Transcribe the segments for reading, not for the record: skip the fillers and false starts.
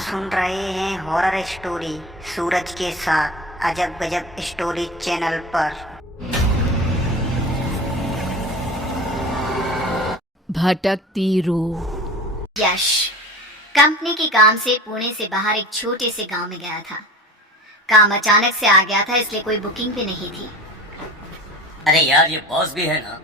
सुन रहे हैं horror story सूरज के साथ अजब गजब स्टोरी चैनल पर। भटकती रूह। यश कंपनी के काम से पुणे से बाहर एक छोटे से गांव में गया था। काम अचानक से आ गया था, इसलिए कोई बुकिंग भी नहीं थी। अरे यार, ये बॉस भी है ना,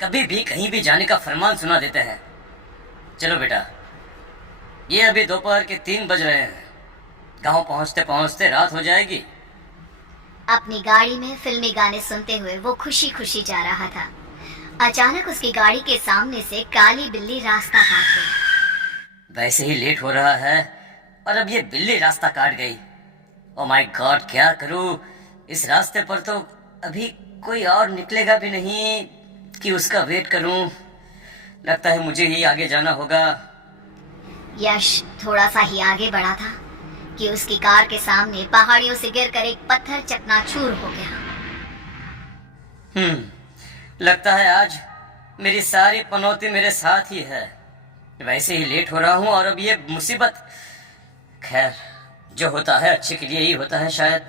कभी भी कहीं भी जाने का फरमान सुना देते हैं। चलो बेटा, ये अभी दोपहर के 3 बज रहे हैं। गांव पहुंचते पहुंचते रात हो जाएगी। अपनी गाड़ी में फिल्मी गाने सुनते हुए वो खुशी खुशी जा रहा था। अचानक उसकी गाड़ी के सामने से काली बिल्ली रास्ता काट गई। वैसे ही लेट हो रहा है और अब ये बिल्ली रास्ता काट गई। ओ माय गॉड, क्या करूं? इस रास्ते पर तो अभी कोई और निकलेगा भी नहीं कि उसका वेट करूं। लगता है मुझे ही आगे जाना होगा। यश थोड़ा सा ही आगे बढ़ा था कि उसकी कार के सामने पहाड़ियों से गिरकर एक पत्थर चकनाचूर हो गया। लगता है आज मेरी सारी पनौती मेरे साथ ही है। वैसे ही लेट हो रहा हूँ और अब ये मुसीबत। खैर, जो होता है अच्छे के लिए ही होता है शायद।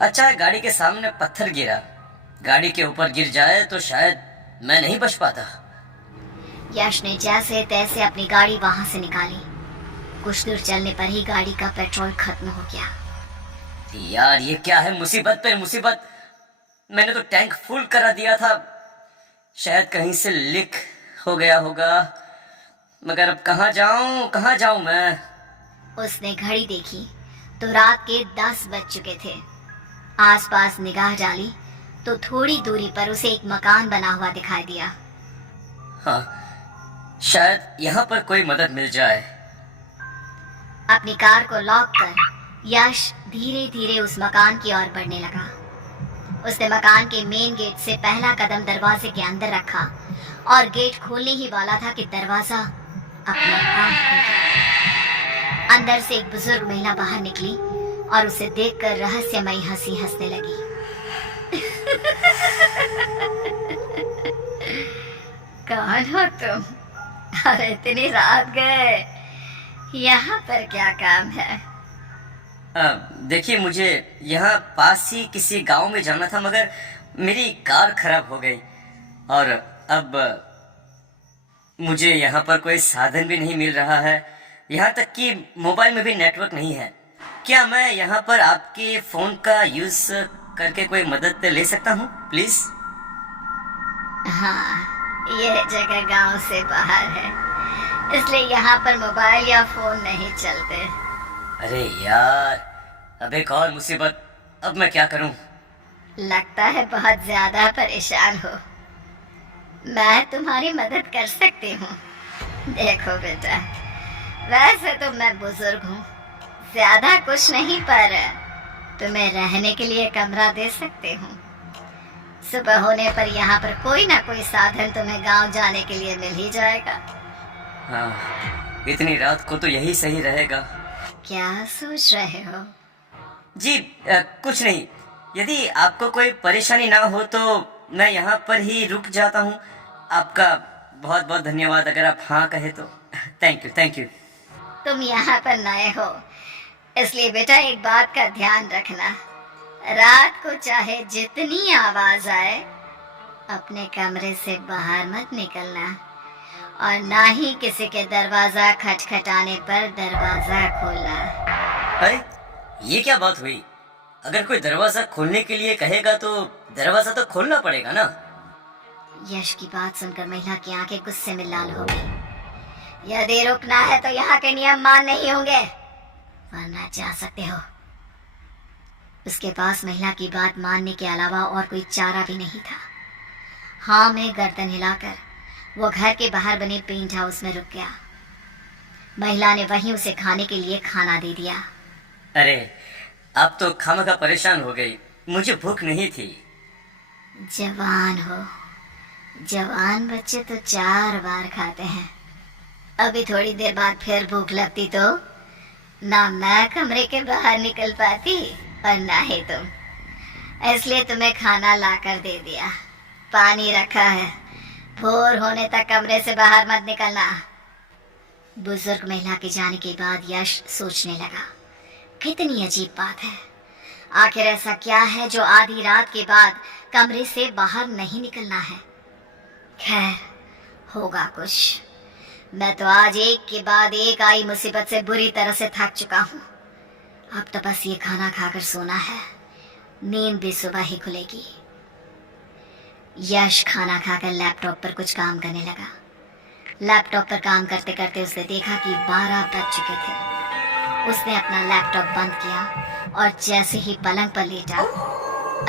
अच्छा है गाड़ी के सामने पत्थर गिरा। गाड़ी के ऊपर गिर जाए तो शायद मैं नहीं बच पाता। यश ने जैसे तैसे अपनी गाड़ी वहां से निकाली। कुछ दूर चलने पर ही गाड़ी का पेट्रोल खत्म हो गया। यार, ये क्या है? मुसीबत पे मुसीबत। मैंने तो टैंक फुल करा दिया था। शायद कहीं से लीक हो गया होगा, मगर अब कहाँ जाऊं मैं? उसने घड़ी देखी तो रात के 10 बज चुके थे। आसपास निगाह डाली तो थोड़ी दूरी पर उसे एक मकान बना हुआ दिखाई दिया। हाँ, शायद यहाँ पर कोई मदद मिल जाए। अपनी कार को लॉक कर यश धीरे धीरे उस मकान की ओर बढ़ने लगा। उसने मकान के मेन गेट से पहला कदम दरवाजे के अंदर रखा और गेट खोलने ही वाला था कि दरवाजा अपने आप खुल गया। अंदर से एक बुजुर्ग महिला बाहर निकली और उसे देखकर रहस्यमयी हंसी हंसने लगी। कौन हो तुम? और इतनी रात गए, यहाँ पर क्या काम है? देखिए, मुझे यहाँ पास ही किसी गांव में जाना था, मगर मेरी कार खराब हो गई और अब मुझे यहाँ पर कोई साधन भी नहीं मिल रहा है। यहाँ तक कि मोबाइल में भी नेटवर्क नहीं है। क्या मैं यहाँ पर आपके फोन का यूज करके कोई मदद ले सकता हूँ प्लीज? हाँ, यह जगह गांव से बाहर है, इसलिए यहाँ पर मोबाइल या फोन नहीं चलते। अरे यार, अब एक और मुसीबत। अब मैं क्या करूं? लगता है बहुत ज्यादा परेशान हो। मैं तुम्हारी मदद कर सकती हूँ। देखो बेटा, वैसे तो मैं बुजुर्ग हूँ, ज्यादा कुछ नहीं, पर तुम्हें रहने के लिए कमरा दे सकती हूँ। सुबह होने पर यहाँ पर कोई ना कोई साधन तुम्हें गांव जाने के लिए मिल ही जाएगा। हाँ, इतनी रात को तो यही सही रहेगा। क्या सोच रहे हो? जी, कुछ नहीं। यदि आपको कोई परेशानी ना हो तो मैं यहाँ पर ही रुक जाता हूँ। आपका बहुत बहुत धन्यवाद अगर आप हाँ कहे तो। Thank you. तुम यहाँ पर नए हो, इसलिए बेटा एक बात का ध्यान रखना। रात को चाहे जितनी आवाज आए, अपने कमरे से बाहर मत निकलना और ना ही किसी के दरवाजा खटखटाने पर दरवाजा खोलना। अरे, ये क्या बात हुई? अगर कोई दरवाजा खोलने के लिए कहेगा तो दरवाजा तो खोलना पड़ेगा ना। यश की बात सुनकर महिला की आंखें गुस्से में लाल हो गई। यदि रुकना है तो यहाँ के नियम मान नहीं होंगे, वरना जा सकते हो। उसके पास महिला की बात मानने के अलावा और कोई चारा भी नहीं था। हाँ में गर्दन हिलाकर वो घर के बाहर बने पेंट हाउस में रुक गया। महिला ने वहीं उसे खाने के लिए खाना दे दिया। अरे, आप तो खामखा परेशान हो गई। मुझे भूख नहीं थी। जवान हो, जवान बच्चे तो 4 बार खाते हैं। अभी थोड़ी देर बाद फिर भूख लगती तो ना मैं कमरे के बाहर निकल पाती और ना ही तुम, इसलिए तुम्हें खाना लाकर दे दिया। पानी रखा है, भोर होने तक कमरे से बाहर मत निकलना। बुजुर्ग महिला के जाने के बाद यश सोचने लगा, कितनी अजीब बात है। आखिर ऐसा क्या है जो आधी रात के बाद कमरे से बाहर नहीं निकलना है। खैर, होगा कुछ। मैं तो आज एक के बाद एक आई मुसीबत से बुरी तरह से थक चुका हूँ। अब तो बस ये खाना खाकर सोना है, नींद भी सुबह ही खुलेगी। यश खाना खाकर लैपटॉप पर कुछ काम करने लगा। लैपटॉप पर काम करते करते उसने देखा कि 12 बज चुके थे। उसने अपना लैपटॉप बंद किया और जैसे ही पलंग पर लेटा,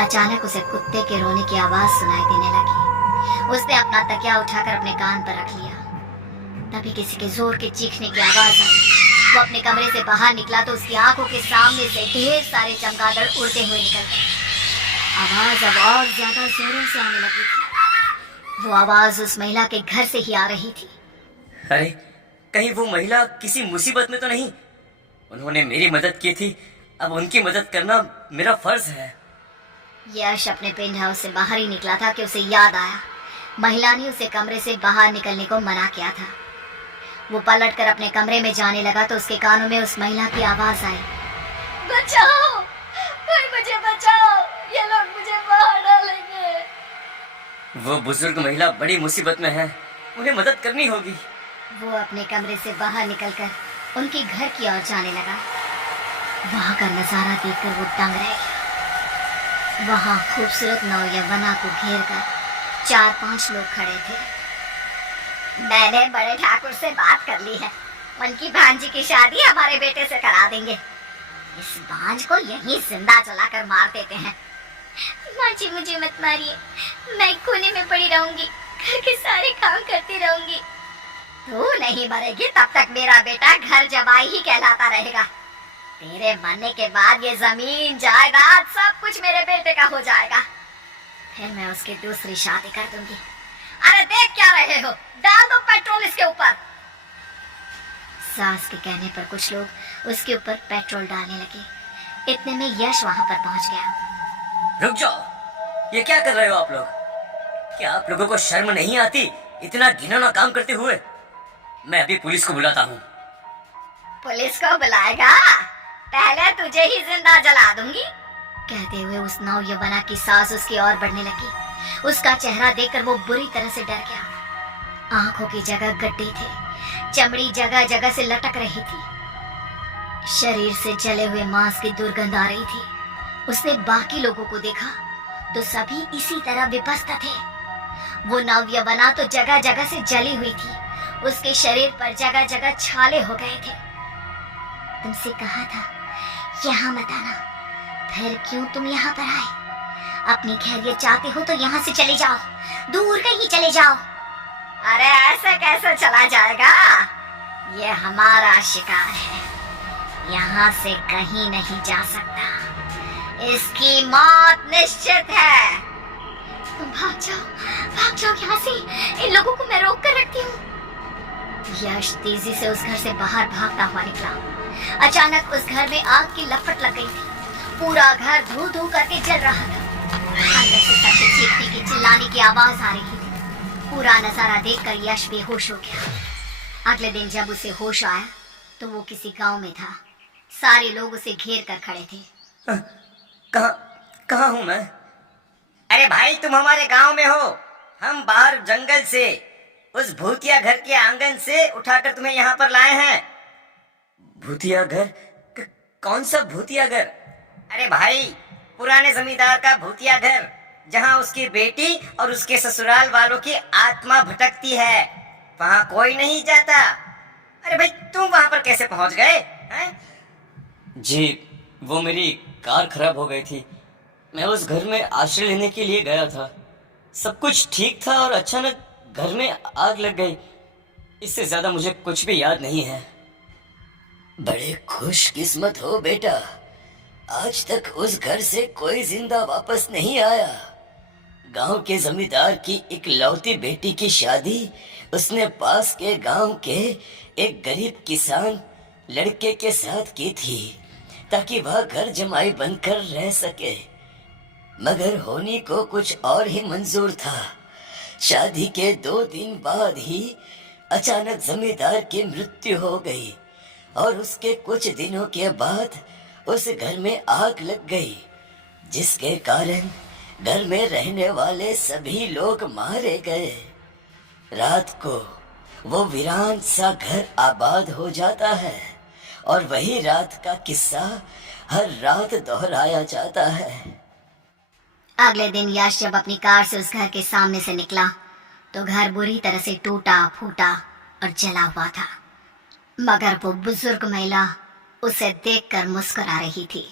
अचानक उसे कुत्ते के रोने की आवाज सुनाई देने लगी। उसने अपना तकिया उठाकर अपने कान पर रख लिया। तभी किसी के जोर के चीखने की आवाज आई। वो अपने कमरे से बाहर निकला तो उसकी आंखों के सामने से ढेर सारे चमगादड़ उड़ते हुए निकल गए। आवाज अब और ज्यादा जोरों से आने लगी थी। वो आवाज उस महिला के घर से ही आ रही थी। अरे, कहीं वो महिला किसी मुसीबत में तो नहीं? उन्होंने मेरी मदद की थी, अब उनकी मदद करना मेरा फर्ज है। यश अपने पेंट हाउस से बाहर ही निकला था कि उसे याद आया, महिला ने उसे कमरे से बाहर निकलने को मना किया था। वो पलटकर अपने कमरे में जाने लगा तो उसके कानों में उस महिला की आवाज आई, बचाओ, कोई मुझे बचाओ, ये लोग मुझे बाहर डालेंगे। वो बुजुर्ग महिला बड़ी मुसीबत में है, उन्हें मदद करनी होगी। वो अपने कमरे से बाहर निकलकर उनके घर की ओर जाने लगा। वहां का नजारा देखकर वो दंग रह गया। वहां खूबसूरत नौयवना को घेरकर 4-5 लोग खड़े थे। मैंने बड़े ठाकुर से बात कर ली है, उनकी भांजी की शादी हमारे बेटे से करा देंगे। इस भांज को यहीं जिंदा जलाकर मार देते हैं। माँ जी, मुझे मत मारिए, मैं कोने में पड़ी रहूंगी, घर के सारे काम करती रहूंगी। तू नहीं मरेगी तब तक मेरा बेटा घर जवाई ही कहलाता रहेगा। तेरे मरने के बाद ये जमीन जायदाद सब कुछ मेरे बेटे का हो जाएगा। फिर मैं उसकी दूसरी शादी कर दूंगी। अरे देख क्या रहे हो, डाल दो पेट्रोल इसके ऊपर। सास के कहने पर कुछ लोग उसके ऊपर पेट्रोल डालने लगे। इतने में यश वहां पर पहुंच गया। रुक जाओ, ये क्या कर रहे हो आप लोग? क्या आप लोगों को शर्म नहीं आती इतना घिनौना काम करते हुए? मैं अभी पुलिस को बुलाता हूँ। पुलिस को बुलाएगा? पहले तुझे ही जिंदा जला दूंगी। कहते हुए उस नौयवना की सास उसकी ओर बढ़ने लगी। उसका चेहरा देखकर वो बुरी तरह से डर गया। आंखों की जगह गड्ढे थे, चमड़ी जगह जगह से लटक रही थी, शरीर से जले हुए मांस की दुर्गंध आ रही थी। उसने बाकी लोगों को देखा तो सभी इसी तरह विपस्त थे। वो नौयवना तो जगह जगह से जली हुई थी, उसके शरीर पर जगह जगह छाले हो गए थे। तुमसे कहा था यहाँ मत आना, फिर क्यों तुम यहाँ पर आए? अपनी खैरियत चाहते हो तो यहाँ से चले जाओ, दूर कहीं चले जाओ। अरे ऐसे कैसे चला जाएगा? ये हमारा शिकार है, यहाँ से कहीं नहीं जा सकता। इसकी मौत निश्चित है। तुम भाग जाओ यहाँ से, इन लोगों को मैं रोक कर रखती हूँ। यश तेजी से उस घर से बाहर भागता हुआ निकला। अचानक उस घर में आग की लपट लग गई थी। पूरा घर धू धू करके जल रहा था। अंदर से सबके चीखने की चिल्लाने की आवाज आ रही थी। पूरा नजारा देखकर यश बेहोश हो गया। अगले दिन जब उसे होश आया तो वो किसी गांव में था। सारे लोग उसे घेर कर खड़े थे। कहाँ हूँ मैं? अरे भाई, तुम हमारे गांव में हो। हम बाहर जंगल से उस भूतिया घर के आंगन से उठाकर तुम्हें यहाँ पर लाए हैं। भूतिया घर? कौन सा भूतिया घर? अरे भाई, पुराने जमींदार का भूतिया घर, जहाँ उसकी बेटी और उसके ससुराल वालों की आत्मा भटकती है। वहाँ कोई नहीं जाता। अरे भाई, तुम वहाँ पर कैसे पहुँच गए हैं? जी, वो मेरी कार खराब हो गई थी। मैं उस घर में आश्रय लेने के लिए गया था। सब कुछ ठीक था और अचानक घर में आग लग गई। इससे ज्यादा मुझे कुछ भी याद नहीं है। बड़े खुशकिस्मत हो बेटा, आज तक उस घर से कोई जिंदा वापस नहीं आया। गांव के जमींदार की इकलौती बेटी की शादी उसने पास के गांव के एक गरीब किसान लड़के के साथ की थी, ताकि वह घर जमाई बनकर रह सके। मगर होनी को कुछ और ही मंजूर था। शादी के 2 दिन बाद ही अचानक जमींदार की मृत्यु हो गई और उसके कुछ दिनों के बाद उस घर में आग लग गई, जिसके कारण घर में रहने वाले सभी लोग मारे गए। रात को वो वीरान सा घर आबाद हो जाता है और वही रात का किस्सा हर रात दोहराया जाता है। अगले दिन यश जब अपनी कार से उस घर के सामने से निकला तो घर बुरी तरह से टूटा फूटा और जला हुआ था, मगर वो बुजुर्ग महिला उसे देखकर मुस्कुरा रही थी।